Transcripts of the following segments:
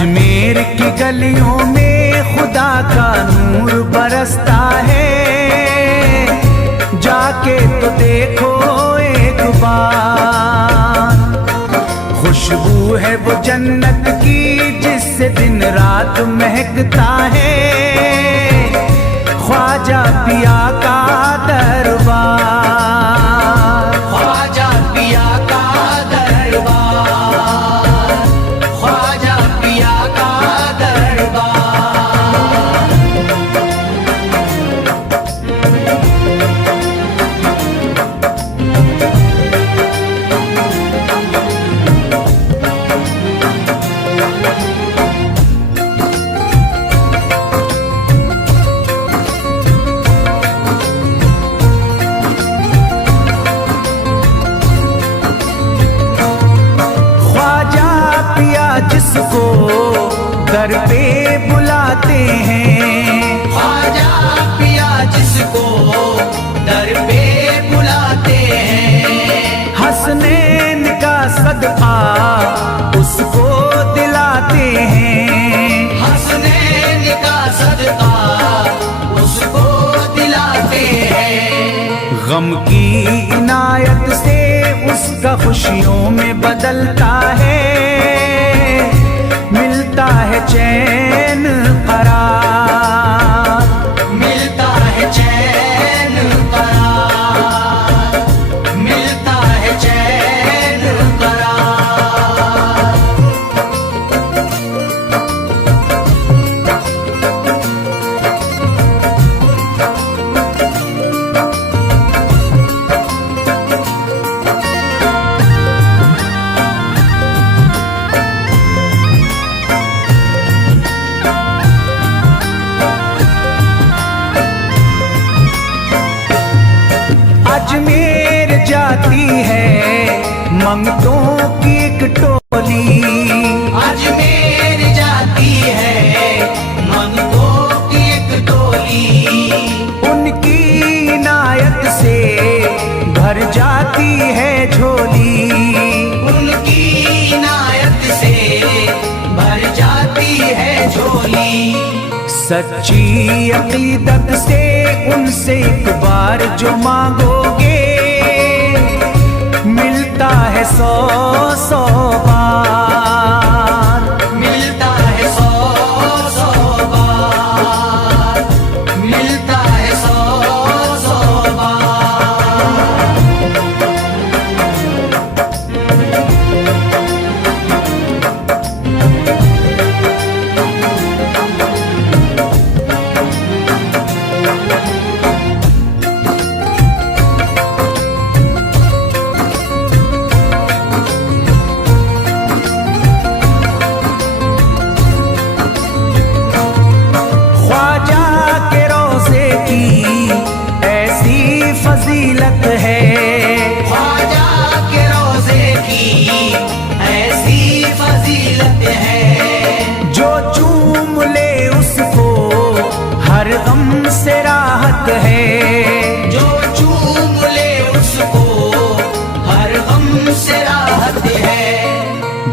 अजमेर की गलियों में खुदा का नूर बरसता है, जाके तो देखो एक बार। खुशबू है वो जन्नत की जिससे दिन रात महकता है, ख्वाजा पिया का दरबार, ख्वाजा पिया का दरबार, ख्वाजा पिया का दरबार। जिसको दर पे बुलाते हैं, ख्वाजा पिया जिसको दर पे बुलाते हैं, हसनैन का सदका उसको दिलाते हैं, हसनैन का सदका उसको दिलाते हैं। गम की इनायत से उसका खुशियों में बदलता है, मिलता है चैन करार, मिलता है चैन करार, मिलता है चैन करार। अजमेर जाती है मंगतों की एक टोली, अजमेर जाती है मंगतों की एक टोली, उनकी इनायत से भर जाती है झोली, उनकी इनायत से भर जाती है झोली। सच्ची अकीदत से उनसे एक बार जो मांगोगे, मिलता है 100 बार, मिलता है 100 बार, मिलता है 100 बार। फजीलत है, ख्वाजा के रोज़े की ऐसी फजीलत है, जो चूम ले उसको हर गम से राहत है, जो चूम ले उसको हर गम से राहत है।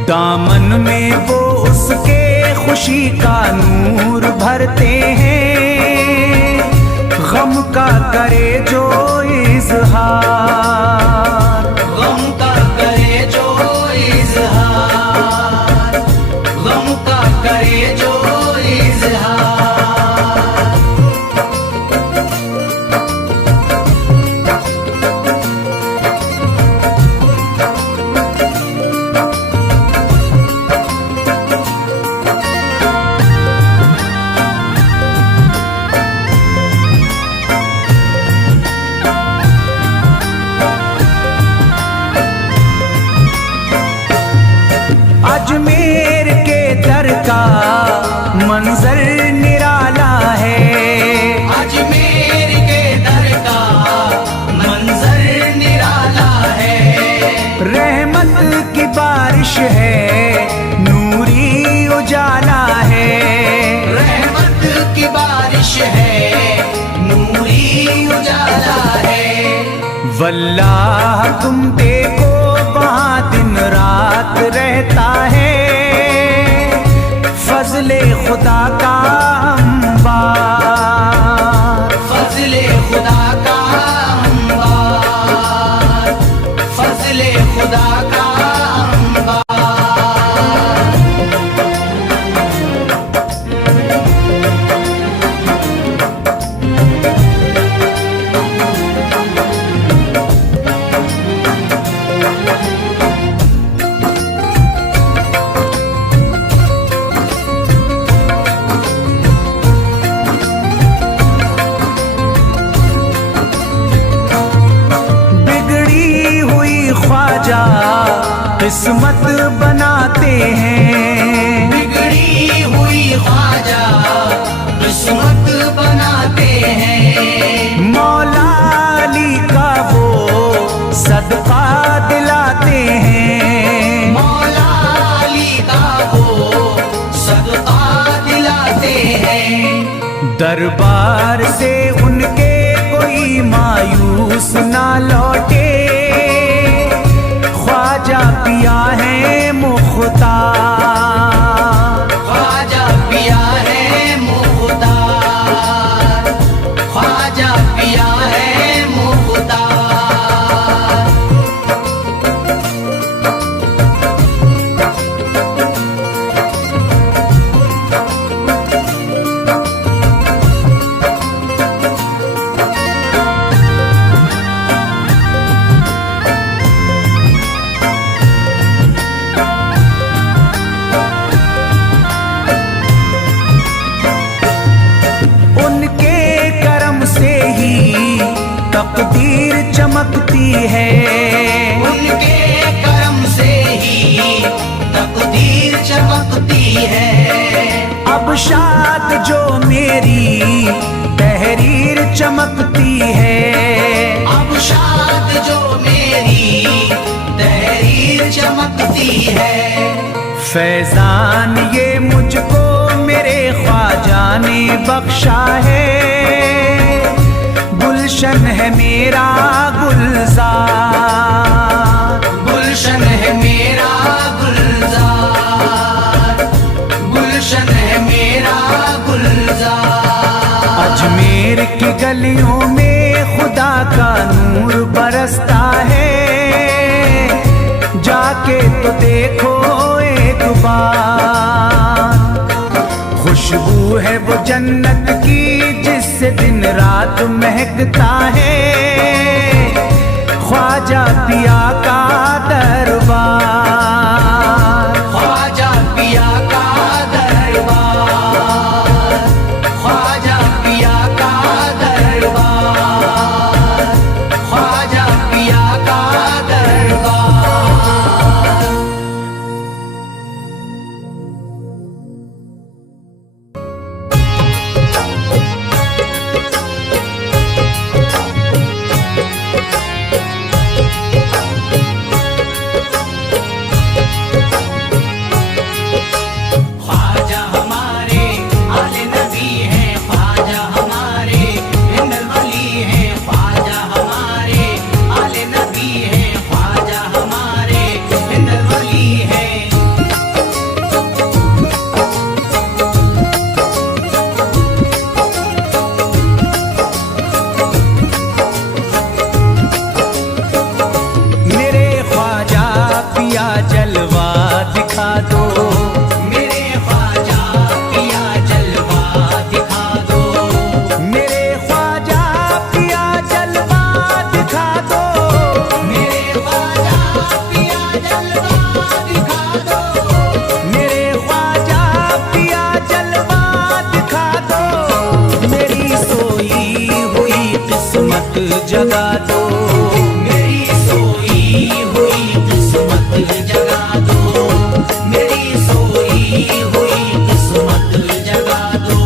दामन में वो उसके खुशी का नूर भरते हैं, गम का करे जो इज़हार, गम का करे जो इज़हार, गम का करे जो इज़हार। अजमेर के दर का मंजर निराला है, अजमेर के दर का मंजर निराला है, रहमत की बारिश है नूरी उजाला है, रहमत की बारिश है नूरी उजाला है। वल्लाह तुम देखो वहाँ दिन रात रहता है, फजले खुदा का अंबार, फजले खुदा का अंबार, फजले खुदा का किस्मत बनाते हैं, बिगड़ी हुई ख्वाजा किस्मत बनाते हैं। मौला अली का वो सदका दिलाते हैं, मौला अली का वो सदका दिलाते हैं। दरबार से उनके कोई मायूस ना लौटे, ख्वाजा पिया है मुख्तार, ख्वाजा पिया है मुख्तार, ख्वाजा पिया है मुख्तार। तकदीर चमकती है, उनके करम से ही तकदीर चमकती है। अब शाद जो मेरी तहरीर चमकती है, अब शाद जो मेरी तहरीर चमकती है। फैजान ये मुझको मेरे ख्वाजा ने बख्शा है, गुलशन है मेरा गुलजार, गुलशन है मेरा गुलजार, गुलशन है मेरा गुलजार। अजमेर की गलियों में खुदा का नूर बरसता है, जाके तो देखो एक बार। खुशबू है वो जन्नत की जिससे दिन रात महकता है, ख्वाजा पिया का दरबार, ख्वाजा पिया का दरबार, ख्वाजा पिया का दरबार, ख्वाजा पिया का दरबार। जगा दो, मेरी सोई हुई किस्मत जगा दो, मेरी सोई हुई किस्मत जगा दो।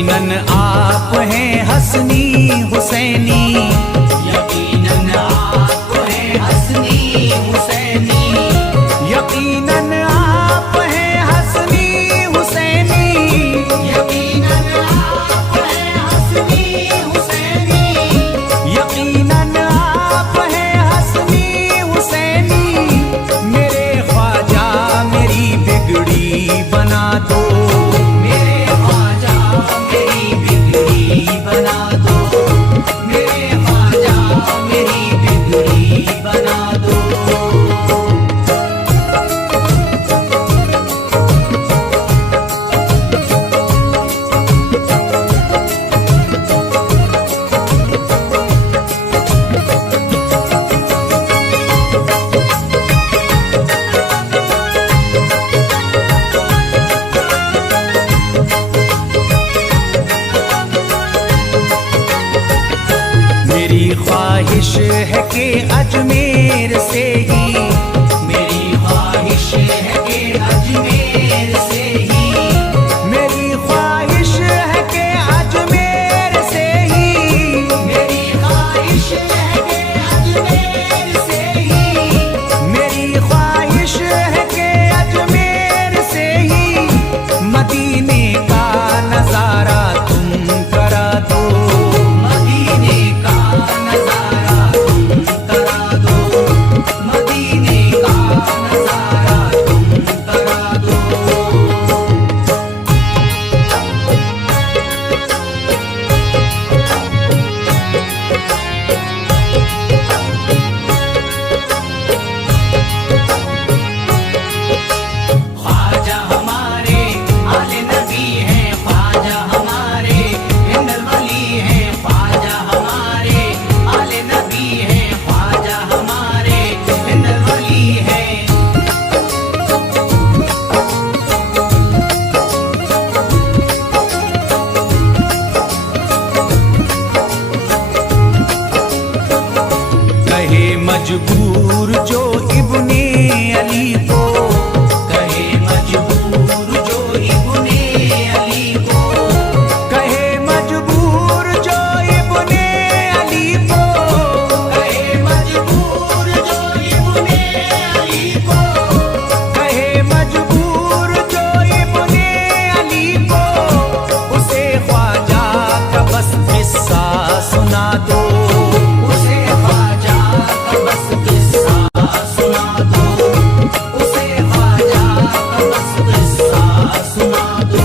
यकीनन आप हैं हसनी हुसैनी, यकीनन आप हैं हसनी हुसैनी, यकीनन आप हैं हसनी हुसैनी, यकीनन आप हैं हसनी हुसैनी, यकीनन आप हैं हसनी हुसैनी। मेरे ख्वाजा मेरी बिगड़ी बना दो, मेरे ख्वाजा मेरी बिगड़ी बना दो, मेरे ख्वाजा मेरी बिगड़ी बना दो। मेरी ख्वाहिश है कि अजमेर से ही, मेरी ख्वाहिश है कि अजमेर से ही, मेरी ख्वाहिश है कि अजमेर से ही, मेरी ख्वाहिश है कि अजमेर से ही, मेरी ख्वाहिश है कि अजमेर से ही मदीने का नजारा तुम करा दो, मदीने का नजारा तुम करा दो, मदीने का नजारा तुम करा दो। ख्वाजा हमारे आले नबी हैं, ख्वाजा हमारे हिंदल वली हैं, ख्वाजा हमारे आले नबी हैं, ख्वाजा हमारे हिंदल वली हैं। कहे मजबूर जो इब्ने अली को, कहे मजबूर जो इब्ने अली को, कहे मजबूर जो इब्ने अली को, कहे मजबूर जो इब्ने अली को, कहे मजबूर जो इब्ने अली को, उसे ख्वाजा का बस किस्सा सुना दो, उसे ख्वाजा का बस किस्सा सुना दो, उसे ख्वाजा का बस किस्सा सुना दो।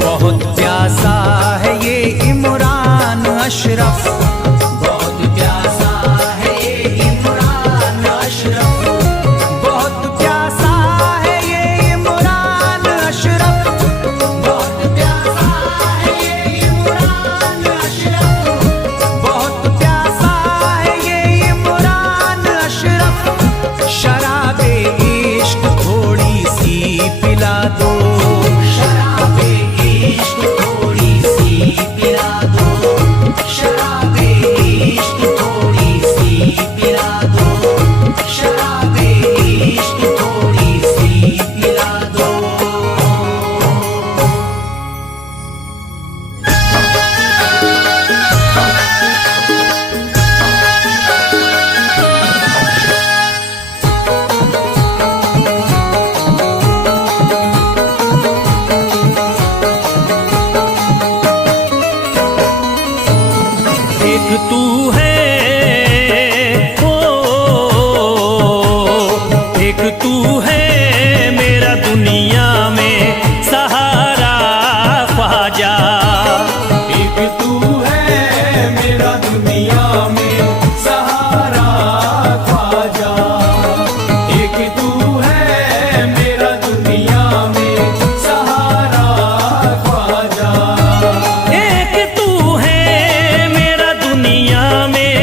बहुत प्यासा है ये इमरान अशरफ, बहुत प्यासा है ये इमरान अशरफ, बहुत प्यासा है ये इमरान अशरफ, बहुत प्यासा है ये इमरान अशरफ, बहुत प्यासा है ये इमरान अशरफ। शराबे इश्क थोड़ी सी पिला दो, शराबे इश्क थोड़ी सी पिला दो, शराबे इश्क थोड़ी सी पिला दो, शराबे इश्क थोड़ी सी पिला दो। एक तू है ओ, एक तू है मेरा दुनिया में सहारा ख्वाजा, एक तू है मेरा दुनिया में सहारा ख्वाजा, एक तू है मेरा दुनिया में सहारा ख्वाजा, एक तू है मेरा दुनिया में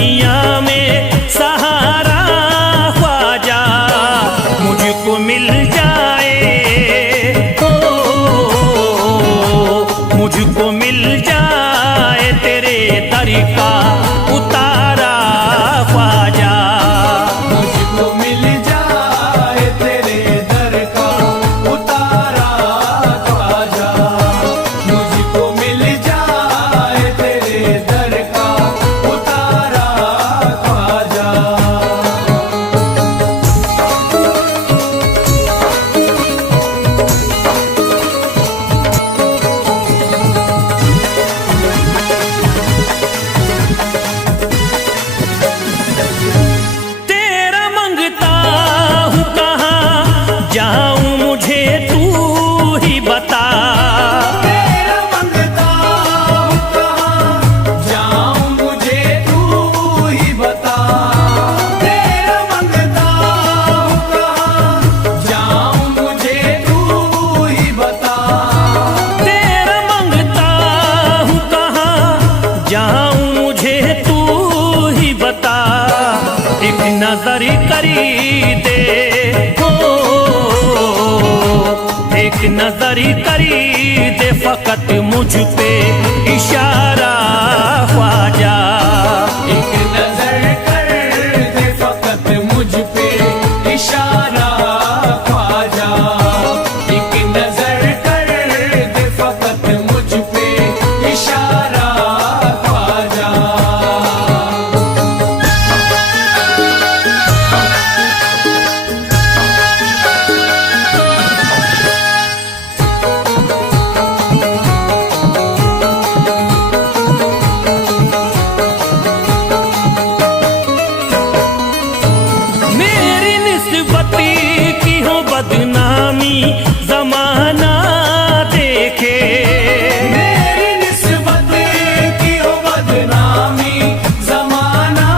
दुनिया में सहारा ख्वाजा, मुझको मिल जाए मुझको मिल जाए तेरे दर का उतारा ख्वाजा। मुझको मिल जाए तेरे दर का उतारा ख्वाजा, मुझको मिल जाए तेरे दर का उतारा ख्वाजा। तेरा मंगता हूँ कहाँ जाऊँ मुझे तू ही बता। तेरा मंगता हूँ कहाँ जाऊँ मुझे तू ही बता। तेरा मंगता हूँ कहाँ जाऊँ मुझे तू ही बता। तेरा मंगता हूँ कहाँ जाऊँ मुझे तू ही बता। एक नजर करी दे एक नजर करी दे फकत मुझ पे इशारा ख्वाजा। एक नजर कर दे फकत मुझ पे इशारा ख्वाजा। एक नजर कर दे फकत मुझ पे इशारा ख्वाजा। मेरी निस्बती की हो बदनामी जमाना देखे। मेरी निस्बत की हो बदनामी जमाना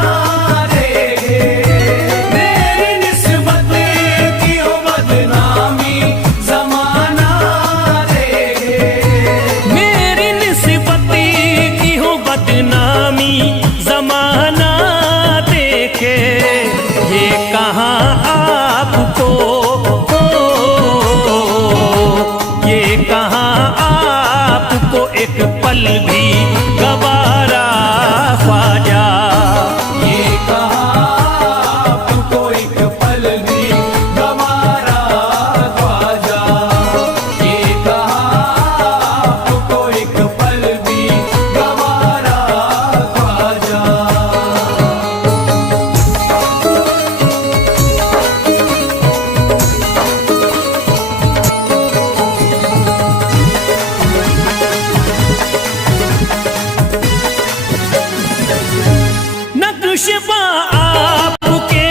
देखे। मेरी निस्बत की हो बदनामी जमाना देखे। मेरी निस्बती की हो बदनामी जमाना देखे। ये कहाँ आपको ये कहाँ आपको एक पल भी गवारा ख्वाजा। ये कहाँ आपको एक पल भी गवारा ख्वाजा। ये कहाँ आपको एक पल भी गवारा ख्वाजा। नक्शबा आपके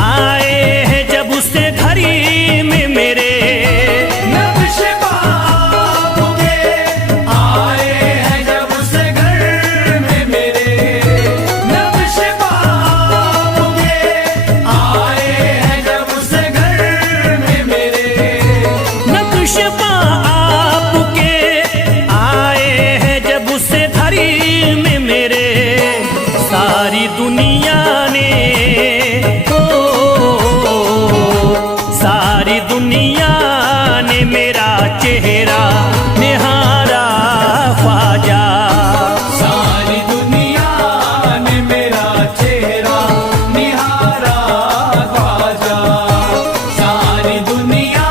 आए हैं जब उससे घड़ी में मेरे। नक्शबा आपके आए हैं जब से घर में मेरे। नक्शबा आपके आए हैं जब से घर में मेरे। नक्शबा आपके आए हैं जब उससे घड़ी में मेरे। सारी दुनिया ने सारी दुनिया ने मेरा चेहरा निहारा ख्वाजा। सारी दुनिया ने मेरा चेहरा निहारा ख्वाजा। सारी दुनिया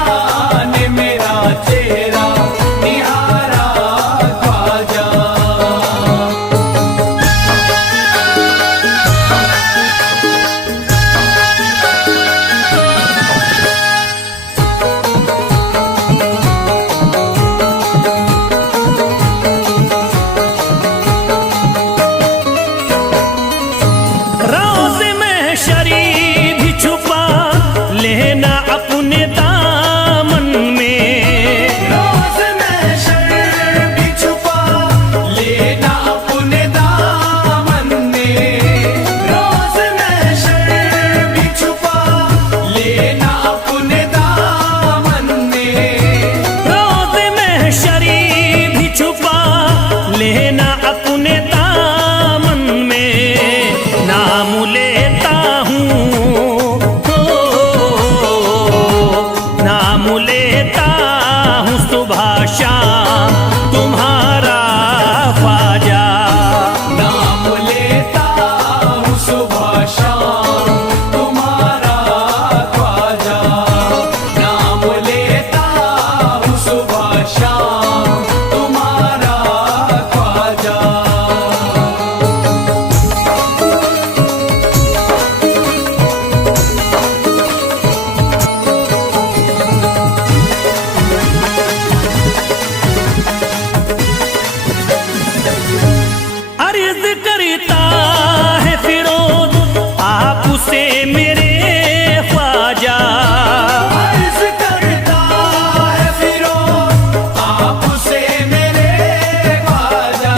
ने मेरा चेहरा निहारा ख्वाजा। नाम लेता हूँ, नाम लेता हूँ सुबह शाम तुम्हारा ख्वाजा। नाम लेता हूँ सुबह शाम तुम्हारा ख्वाजा। नाम लेता हूँ सुबह शाम तुम्हारा ख्वाजा। अर्ज करता है फिरोज आपसे मेरे ख्वाजा। अर्ज करता है फिरोज आपसे मेरे ख्वाजा।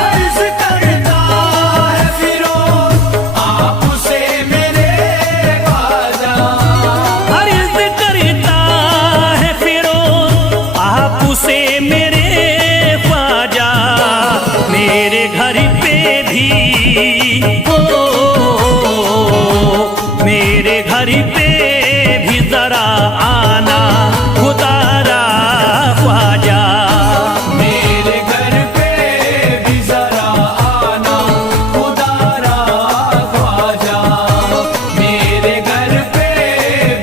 अर्ज करता है फिरोज आपसे मेरे ख्वाजा। अर्ज करता है फिरोज आपसे मेरे ख्वाजा। मेरे घर पे भी मेरे घर पे भी जरा आना खुदारा ख्वाजा। मेरे घर पे भी जरा आना खुदारा ख्वाजा। मेरे घर पे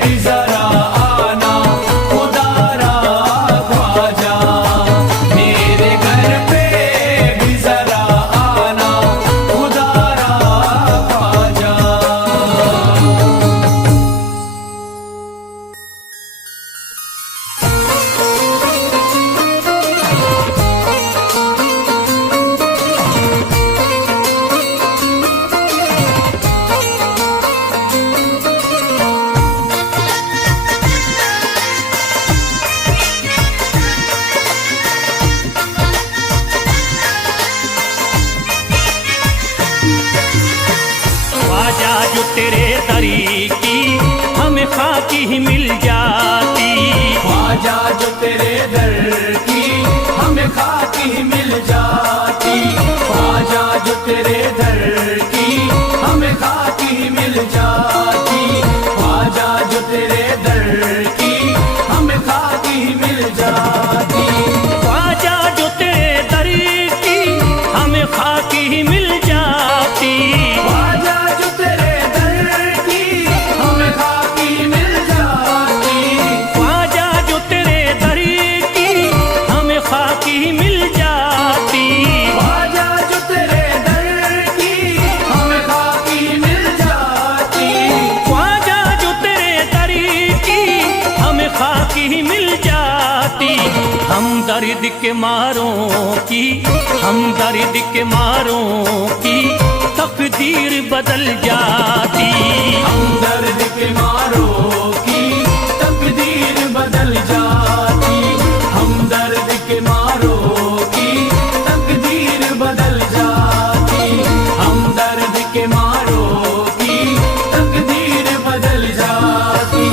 भी जरा आना खुदारा ख्वाजा। मेरे घर पे भी जरा आना खुदारा ख्वाजा। ख्वाजा जो तेरे दरी की हमें खाकी ही मिल जाती। ख्वाजा जो तेरे दर की हमें खाकी मिल जाती। ख्वाजा जो तेरे दर की हमें खाकी मिल जाती। ख्वाजा जो तेरे दर की हमें खाकी मिल जाती। ख्वाजा जो तेरे दरी की हमें खाकी ही मिल जाती। ख्वाजा जो तेरे दर की हमें खाकी मिल जाती। ख्वाजा जो तेरे दरी की हमें खाकी ही मिल जाती। ख्वाजा जो तेरे दर की हमें खाकी मिल जाती। ख्वाजा जो तेरे दरी की हमें खाकी ही मिल जाती। हम दर्द के मारों की, हम दर्द के मारों की तकदीर बदल जाती। हम दर्द के मारों की तकदीर बदल जाती। हम दर्द के मारों की तकदीर बदल जाती। हम दर्द के मारों की तकदीर बदल जाती।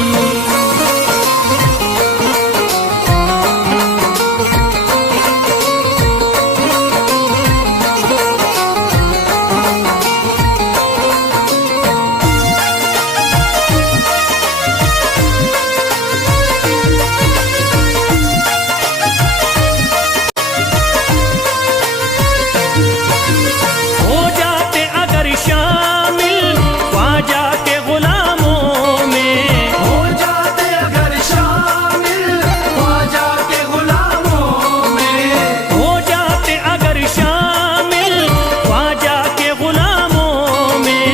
हो जाते अगर शामिल ख्वाजा के गुलामों में। हो जाते अगर शामिल ख्वाजा के गुलामों में। हो जाते अगर शामिल ख्वाजा के गुलामों में।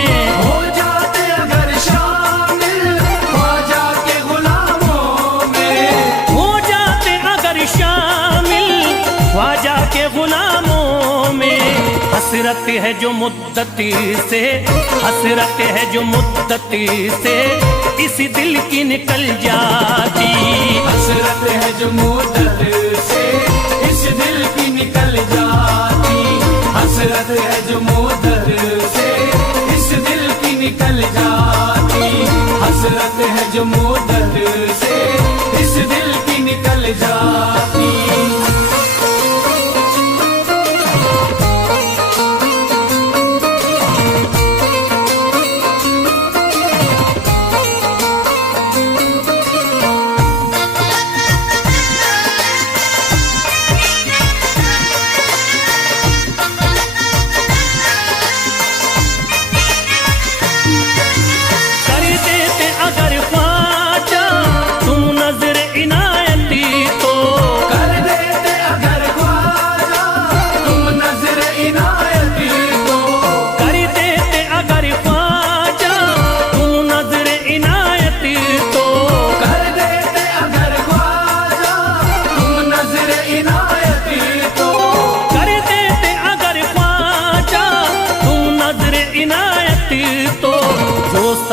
हो जाते अगर शामिल ख्वाजा के गुलामों में। हो जाते अगर शामिल ख्वाजा के गुलामों में। हसरत है जो मुद्दती से, हसरत है जो मुद्दती से इस दिल की निकल जाती। हसरत है जो मुद्दत से इस दिल की निकल जाती। हसरत है जो मुद्दत से इस दिल की निकल जाती। हसरत है जो मुद्दत से इस दिल की निकल जाती।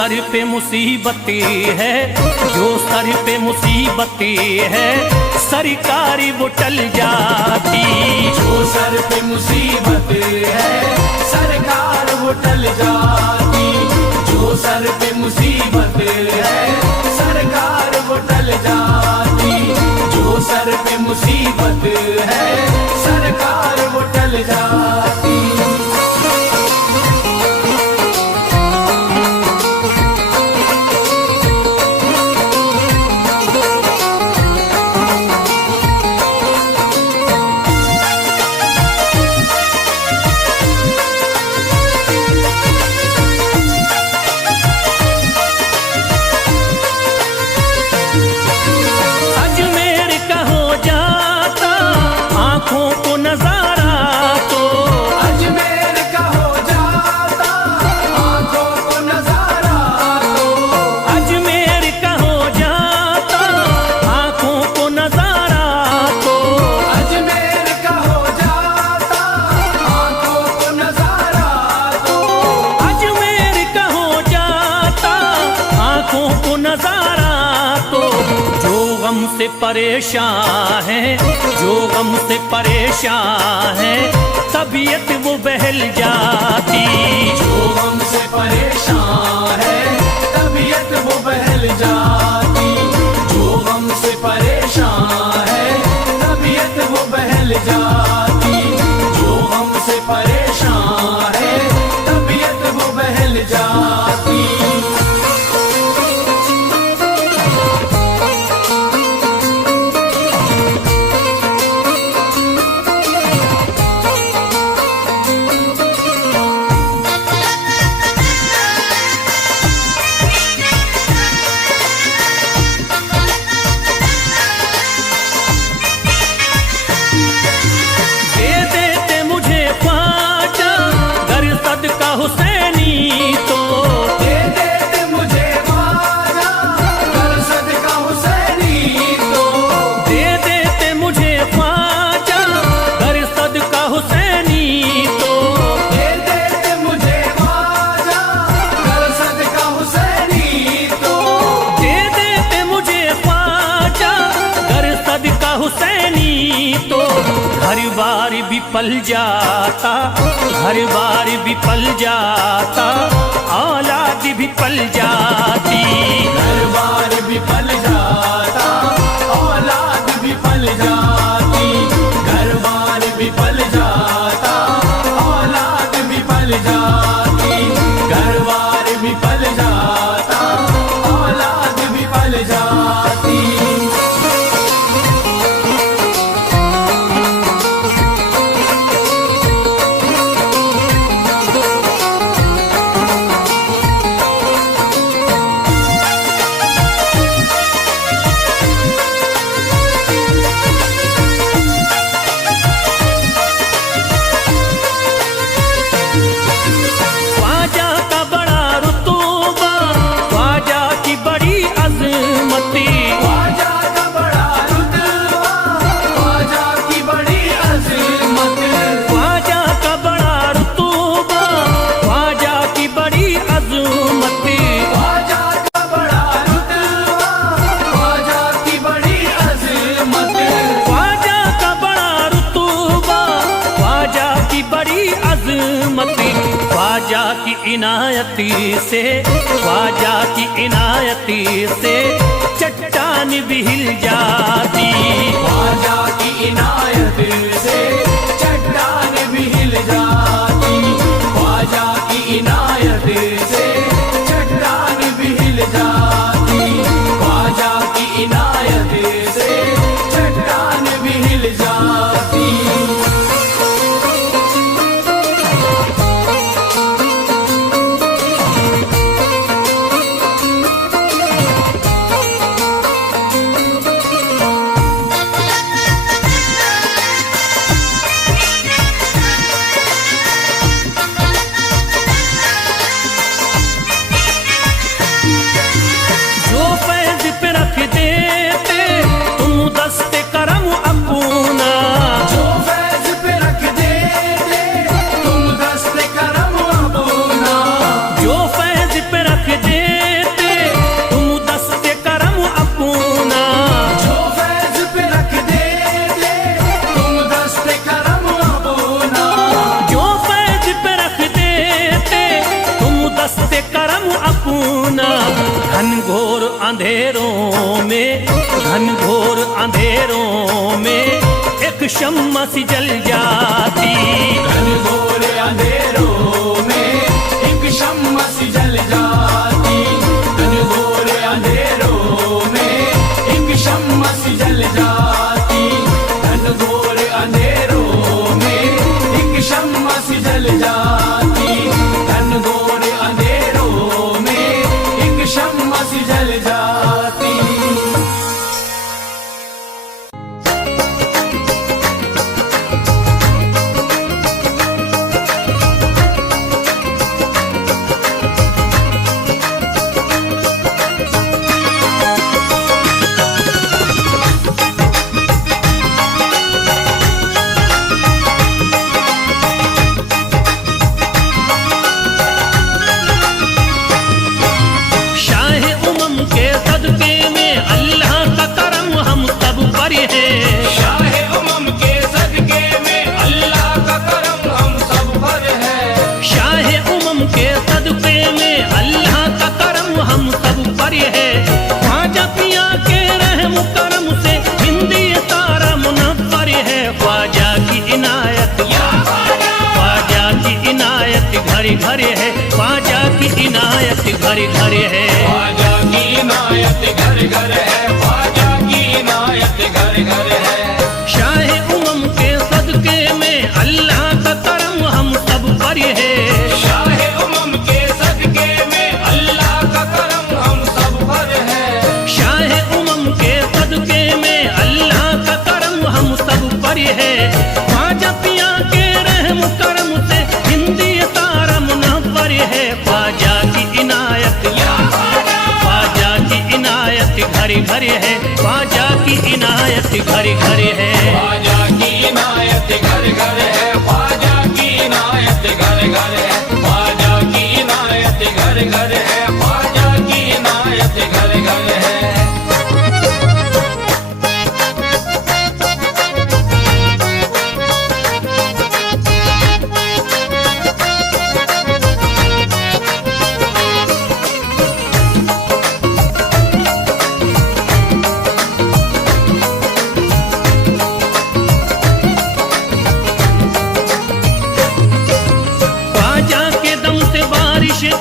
सर पे मुसीबतें है, जो सर पे मुसीबतें है, सरकारी वो टल जाती। जो सर पे मुसीबत है सरकार वो टल जाती। जो सर पे मुसीबत है सरकार वो टल जाती। जो सर पे मुसीबत है सरकार वो टल जाती। अजमेर का हो जाता आंखों को नजारा तो, अजमेर का हो जाता आंखों को नजारा तो। अजमेर का हो जाता आंखों को नजारा तो, अजमेर का हो जाता आंखों को नजारा तो। अजमेर का हो जाता आंखों को नजारा तो। जो गम से परेशान है, जो गम से परेशान है, तबीयत वो बहल जाती। जो हमसे परेशान है तबीयत वो बहल जाती। जो हमसे परेशान है तबीयत वो बहल जाती। जो हमसे परेशान है तबीयत वो बहल जाती। दे देते मुझे ख्वाजा गर सदका हुसैनी तो, दे देते मुझे ख्वाजा कर सदका हुसैनी तो। दे देते मुझे ख्वाजा गर सदका हुसैनी तो, दे देते मुझे ख्वाजा कर सदका हुसैनी तो। दे देते मुझे ख्वाजा गर सदका हुसैनी तो। घर बार भी पल जाता, घर बार भी पल जाता, औलाद भी पल जाती। घर बार भी पल जाता औलाद भी पल जाती। घर बार भी पल जाता औलाद भी पल जाती। घर बार भी पल जाता औलाद भी पल जाती। ख्वाजा का बड़ा रुतबा, ख्वाजा की बड़ी अजमती, ख्वाजा का बड़ा रुतबा ख्वाजा की बड़ी अज़मत। ख्वाजा का बड़ा रुतबा, ख्वाजा की बड़ी अजमती। ख्वाजा का बड़ा रुतबा ख्वाजा की बड़ी अज़मत। ख्वाजा का बड़ा रुतबा, ख्वाजा की बड़ी अजमती। ख्वाजा की इनायती से, ख्वाजा की इनायती से चट्टान भी हिल जाती। ख्वाजा की इनायत से चट्टान भी हिल जाती। ख्वाजा की इनायत से चट्टान भी हिल जाती। ख्वाजा की इनायत से चट्टान भी हिल जाती। सुना, घनघोर अंधेरों में, घनघोर अंधेरों में एक शम्मा सी जल जाती। घनघोर अंधेरों में एक शम्मा सी जल जाती। घनघोर अंधेरों में एक शम्मा सी जल जाती। घनघोर अंधेरों में एक शम्मा सी जल जाती। घनघोर अंधेरों में एक शम्मा सी जल जाती। घरे घरे है ख्वाजा की इनायत, घरे घरे है ख्वाजा की इनायत, घर घर है ख्वाजा की इनायत, घर घर है। शाहे उमम के सदके में अल्लाह का करम हम सब पर है। शाहे उमम के सदके में अल्लाह का करम हम सब पर है। शाहे उमम के सदके में अल्लाह का करम हम सब पर है। ख्वाजा पिया के रहम करम से हिंदी तारा मुनव्वर है। ख्वाजा की इनायत, ख्वाजा की इनायत घरे घरे है। ख्वाजा की इनायत घरे घरे है। ख्वाजा की इनायत घर घर है। ख्वाजा की इनायत घर घर है। ख्वाजा की इनायत घर घर है। ख्वाजा की इनायत घर घर है।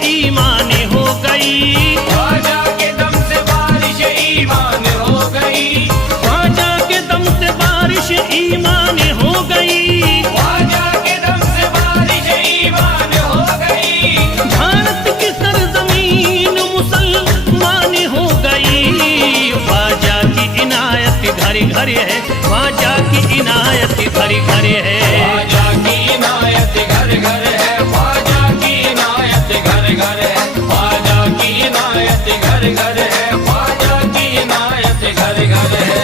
ईमान हो गई, ख्वाजा के दम से बारिश ईमान हो गई। ख्वाजा के दम से बारिश ईमान हो गई। ख्वाजा के दम से बारिश ईमान हो गई। भारत की सरजमीन मुसलमान हो गई। ख्वाजा की इनायत घरे घरे है। ख्वाजा की इनायत घरे घरे है। ख्वाजा की इनायत घर घर है। ख्वाजा की इनायत घर घर है। ख्वाजा की इनायत घर घर है। ख्वाजा की इनायत घर घर है।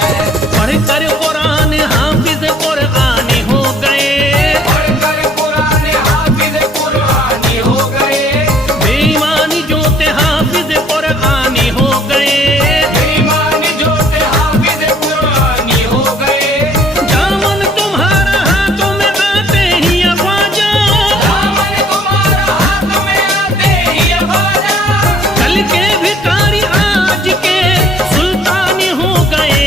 पढ़कर कुरान हाफिज कुरान हो गए। पढ़कर कुरान हाफिज कुरानी हो गए। बेईमानी जोते हाफिज कुरानी हो गए। बेईमानी जोते हाफिज कुरानी हो गए। दामन तुम्हारा हाथों में आते ही ख्वाजा, दामन तुम्हारा हाथ में आते ही ख्वाजा। कल के भिखारी आज के सुल्तान हो गए।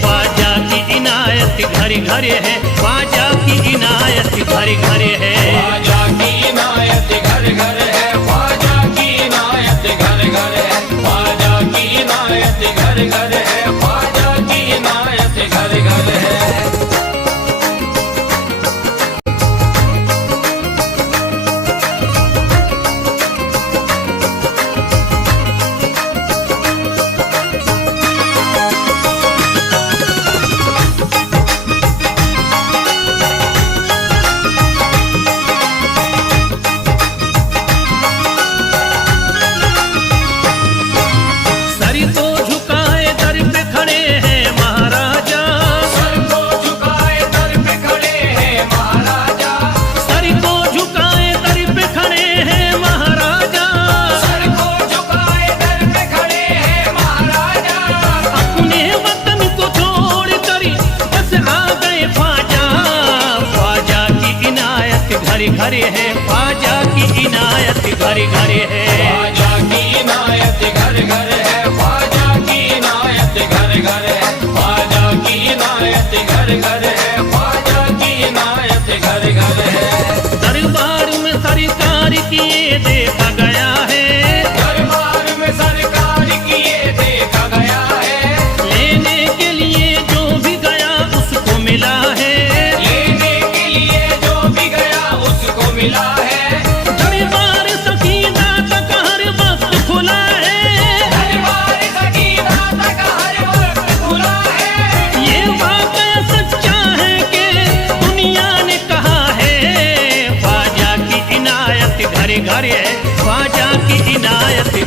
ख्वाजा की इनायत घरे घरे है। ख्वाजा की इनायत घरे घरे है। ख्वाजा की इनायत घर घर है। ख्वाजा की इनायत घर घर है। ख्वाजा की इनायत घर घर है। ख्वाजा की इनायत घर घर है। सर को झुकाए दर पे खड़े हैं महाराजा। सर को झुकाए दर पे खड़े हैं महाराजा। सर को झुकाए दर पे खड़े हैं महाराजा। सर को झुकाए दर पे खड़े हैं महाराजा। अपने वतन को छोड़ कर बस आ गए ख्वाजा। ख्वाजा की इनायत घरे घरे है। ख्वाजा की इनायत घरे घरे है। ख्वाजा की इनायत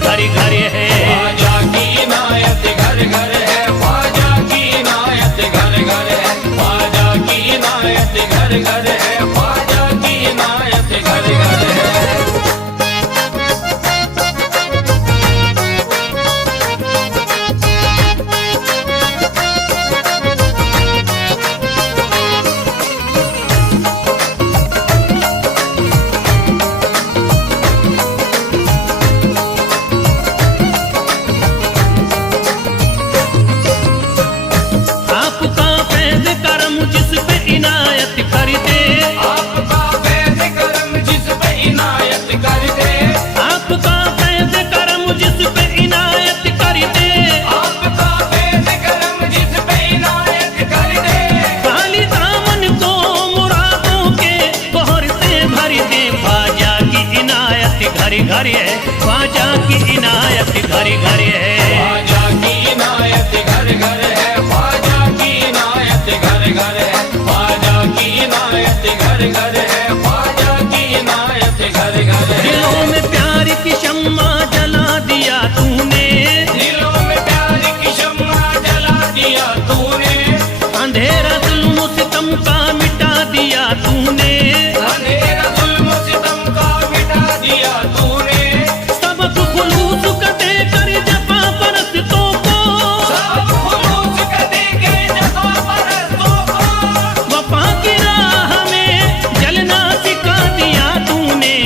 घर घर है। ख्वाजा की इनायत घर घर है, ख्वाजा की इनायत घर घर है, ख्वाजा की इनायत घर घर है, ख्वाजा की इनायत घर घर है। आपका फैज़ करम जिस पे इनायत कर दे, आपका फैज़ करम जिस पे इनायत कर दे, आपका फैज़ करम जिस पे इनायत कर दे, आपका फैज़ करम जिस पे इनायत कर दे। खाली दामन को मुरादों के बहर से भर दे। ख्वाजा की इनायत घर घर है, ख्वाजा की इनायत घर घर है। ख्वाजा की इनायत घर घर है, ख्वाजा की इनायत घर घर है, ख्वाजा की इनायत घर घर है, ख्वाजा की इनायत घर घर है। दिलों में प्यार की शम्मा जला दिया तूने, दिलों में प्यार की शम्मा जला दिया तूने, अंधेरा जुल्म सितम का मिटा दिया तूने, अंधेरा जुल्म सितम का मिटा दिया तूने, सबक खुलूस का देकर जफा परस्तों को, सब खुलूस का देके जफा परस्तों को, वफा की राह में जलना सिखा दिया तूने।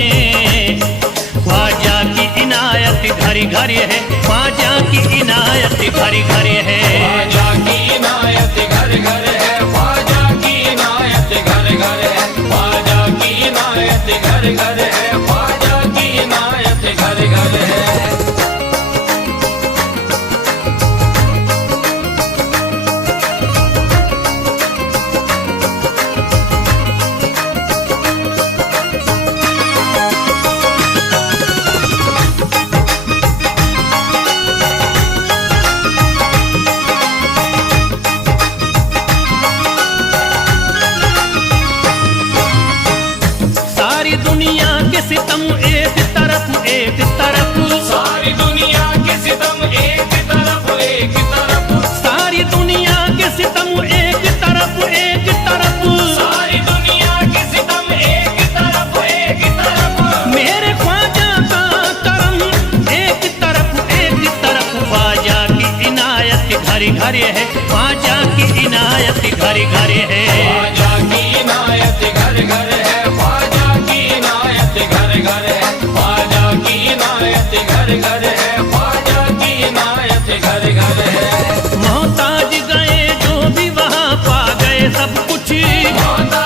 ख्वाजा की इनायत घर घर है, ख्वाजा की इनायत घर घर है। ख्वाजा की इनायत घर घर है, ख्वाजा की इनायत घर घर है, ख्वाजा की इनायत घर घर है, ख्वाजा की इनायत घर घर है। सारी दुनिया के सितम एक तरफ एक तरफ, सारी दुनिया के सितम एक तरफ एक तरफ, सारी दुनिया के सितम एक तरफ एक तरफ, सारी दुनिया के सितम एक तरफ एक तरफ, मेरे ख्वाजा का करम एक तरफ एक तरफ। ख्वाजा की इनायत घर घर है, ख्वाजा की इनायत घर घर है। ख्वाजा की इनायत घर घर है, ख्वाजा की इनायत घर घर है, ख्वाजा की इनायत घर घर है, ख्वाजा की इनायत घर घर है। मोहताज गए जो भी वहाँ पा गए सब कुछ, मोहताज